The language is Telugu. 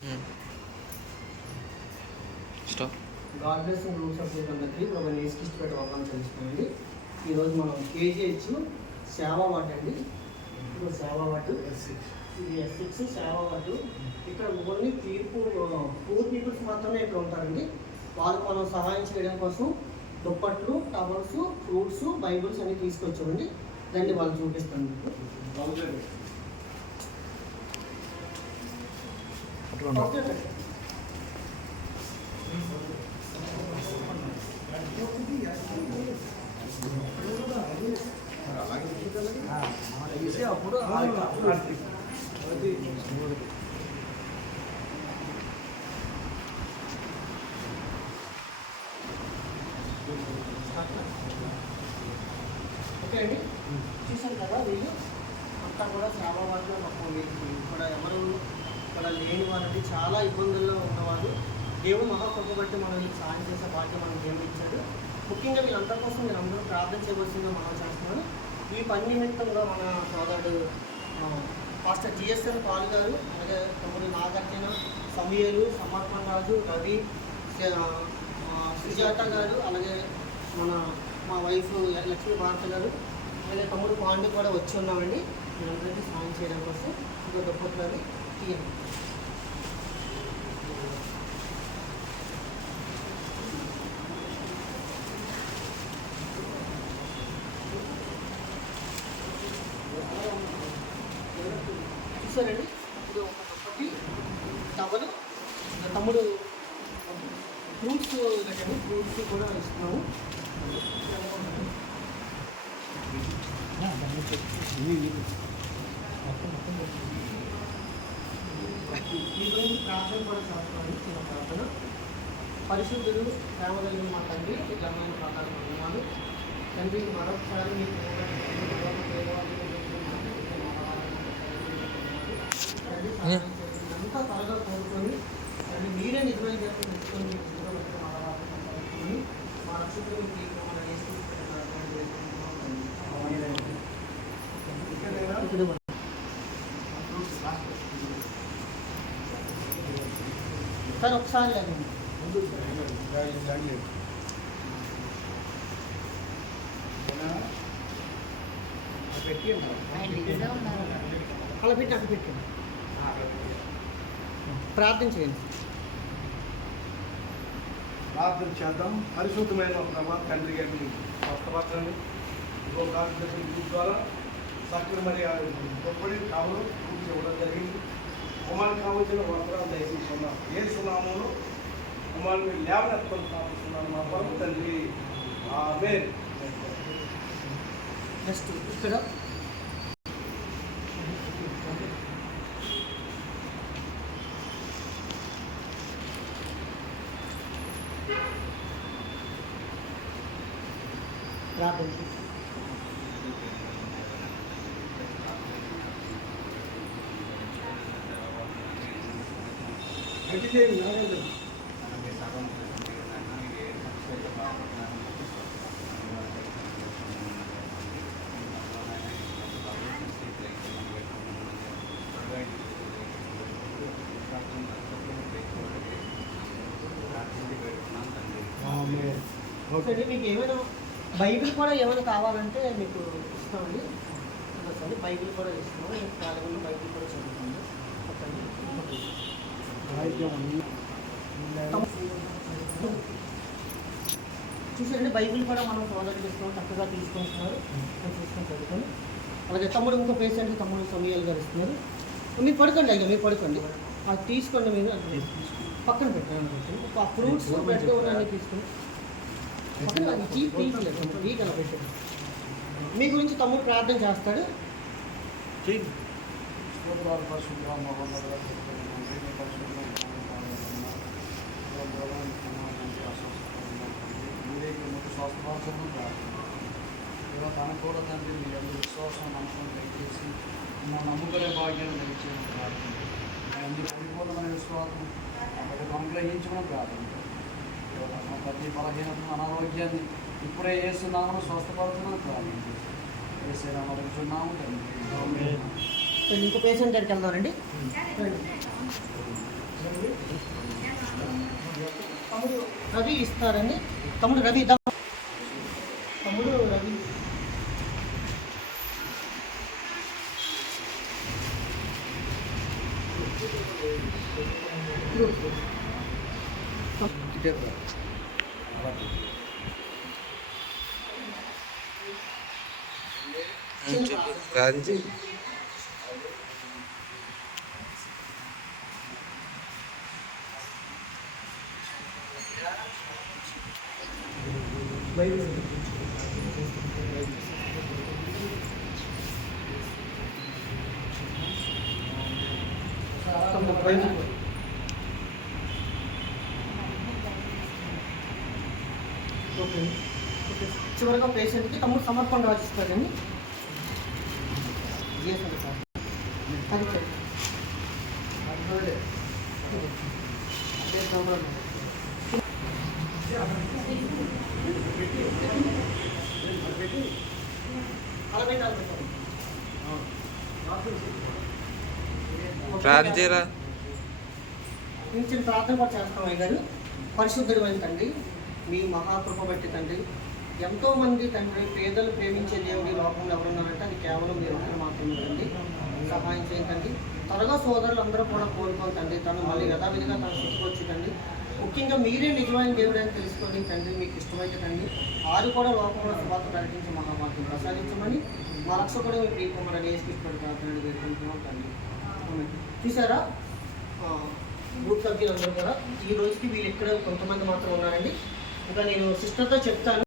గాడ్ బ్లెస్సింగ్ రూల్స్ ఆఫ్ అందరికీ ఒక నేస్కిస్ట్ వదనం తెలుసుకోండి. ఈరోజు మనం కేజీహెచ్ సేవా వార్డు అండి. ఇప్పుడు సేవా వార్డు ఇది S6 సేవా వార్డు. ఇక్కడ ఓన్లీ పూర్ పీపుల్స్ మాత్రమే ఇక్కడ ఉంటారండి. వాళ్ళకు మనం సహాయం చేయడం కోసం దుప్పట్లు, టవల్స్, ఫ్రూట్స్, బైబుల్స్ అన్ని తీసుకొచ్చామండి. దాన్ని వాళ్ళు చూపిస్తాను మీకు. అప్పుడు ఓకే అండి, చూసాను కదా. వీళ్ళు అంతా కూడా సేవా వాటిలో ఇక్కడ ఎవరు ఇక్కడ లేని వారంటే చాలా ఇబ్బందుల్లో ఉన్నవారు. దేవుడు మహాకృప బట్టి మనం వీళ్ళకి సాయం చేసే బాధ్యత మనం దేవుడు ఇచ్చాడు. ముఖ్యంగా వీళ్ళందరి కోసం మీరు అందరూ ప్రార్థన చేయవలసిందిగా మనం చేస్తున్నాను. ఈ పని నిమిత్తంగా మన సోదరుడు పాస్టర్ GSN పాల్ గారు, అలాగే తమ్ముడు నాగార్జున, సమయలు, సమర్పణ రాజు, రవి, సుజాత గారు, అలాగే మా వైఫ్ లక్ష్మీ భారత గారు, అలాగే తమ్ముడు పాండు కూడా వచ్చి ఉన్నామండి. మీరందరికీ సాయం చేయడం కోసం ఇంకో దుప్పట్లది తీయండి. చూసారండి, ఇప్పుడు ఒక దుప్పటి, టవలు, తమ్ముడు ఫ్రూట్స్ కట్టండి, ఫ్రూట్స్ కూడా ఇస్తున్నాము. ఈ గురించి ప్రార్థన కూడా చేస్తున్నాను. చిన్న ప్రార్థన. పరిశుద్ధులు, ప్రేమ కలిగిన మా తండ్రి, జన్మైన ప్రార్థనలు తండ్రి, మరొకసారి మీకు అంతా త్వరగా కోరుకొని తండ్రి మీరే నిజమైన చేసి తెచ్చుకొని మా రక్షకులు సార్ ఒకసారి అలా పెట్టి అక్కడ పెట్టండి. ప్రార్థన చేయండి. ప్రార్థన చేద్దాం. పరిశుద్ధమైన ప్రభా తండ్రి గారిని స్వస్థపరచండి. ఇంకో గ్రూప్ ద్వారా సక్కర మరి గొప్పడి కావులు పూర్తి ఇవ్వడం జరిగింది. కుమారుని కావాల్సిన వస్త్రాలు దయచేస్తున్నాం. ఏ సునామంలో కుమారుని లేవనెత్తుకొని కావాల్స్తున్నాను మా పరమ తండ్రి. ఆమేన్. నెక్స్ట్ ఇక్కడ ప్రార్థన ఓకే. మీకు ఏమైనా బైబిల్ కూడా ఏమైనా కావాలంటే మీకు ఇస్తామండి. సరే, బైబిల్ కూడా ఇస్తున్నాం. కాలేజీలో బైబిల్ కూడా చదువుతుంది. చూసారండి, బైబిల్ కూడా మనం సోదరులు ఇస్తాం. చక్కగా తీసుకుంటున్నారు, తీసుకొని చదువుకొని. అలాగే తమ్ముడు ఇంకో పేషెంట్ తమ్ముడు సమయాలు గారు ఇస్తున్నారు. మీరు పడుకోండి, అయ్యా మీరు పడుకోండి. అది తీసుకోండి, మీరు పక్కన పెట్టండి. ఫ్రూట్స్ బ్రెడ్ ఉన్నాయని తీసుకుని మీ గురించి తమ్ముడు ప్రార్థన చేస్తాడు. తన కూడా తండ్రి మీ అందరూ విశ్వాసం నమ్మకం దయచేసి నమ్ముకునే భాగ్యాన్ని దయచేసి ప్రార్థన. అందరూ పరిపూర్ణమైన విశ్వాసం అనుగ్రహించమని ప్రార్థన. ప్రతి బలహీనతను అనారోగ్యాన్ని ఇప్పుడే వేస్తున్నామని స్వస్థపడుతున్నాను ప్రార్థన. వేసేనామో అడుగుతున్నాము తండ్రి. ఇంకో పేషెంట్ దగ్గరికి వెళ్దామండి. తమ్ముడు రవి ఇస్తారండి. తమ్ముడు రవి ఇద్దాం. తమ్ముడు రవి ఓకే. ఓకే. చివరిగా పేషెంట్కి తమ్ముడు సమర్పణ రాసిస్తారండి. చేసండి సార్. అది చెప్పండి. అదే తమ్ముడు. అలా పెట్టాలి. ప్రాంజీరా చిన్న ప్రార్థన కూడా చేస్తాం అయ్యారు. పరిశుద్ధుడైన తండ్రి, మీ మహాకృప బట్టి తండ్రి, ఎంతోమంది తండ్రి పేదలు ప్రేమించే దేవుడి లోకంలో ఎవరున్నారంటే అది కేవలం మీరు ఒక్కరు మాత్రమే తండ్రి. సహాయం చేయండి. త్వరగా సోదరులు అందరూ కూడా కోరుకోండి తండ్రి. తను మళ్ళీ యథావిధిగా తన స్థితికి వచ్చి తండ్రి. ముఖ్యంగా మీరే నిజమైన దేవుడు అని తెలుసుకోండి తండ్రి. మీకు ఇష్టమైతే తండ్రి వారు కూడా లోకంలో శుభార్త ప్రకటించి మహాభాగ్యం ప్రసాదించమని మా రక్షకుడు మీ ప్రియకుమారుడు యేసుక్రీస్తు ప్రార్థనలు వేడుకుంటున్నాం తండ్రి. చూసారా, గ్రూప్ సభ్యులందరూ కూడా ఈ రోజుకి వీళ్ళు ఇక్కడ కొంతమంది మాత్రం ఉన్నారండి. ఇంకా నేను సిస్టర్తో చెప్తాను.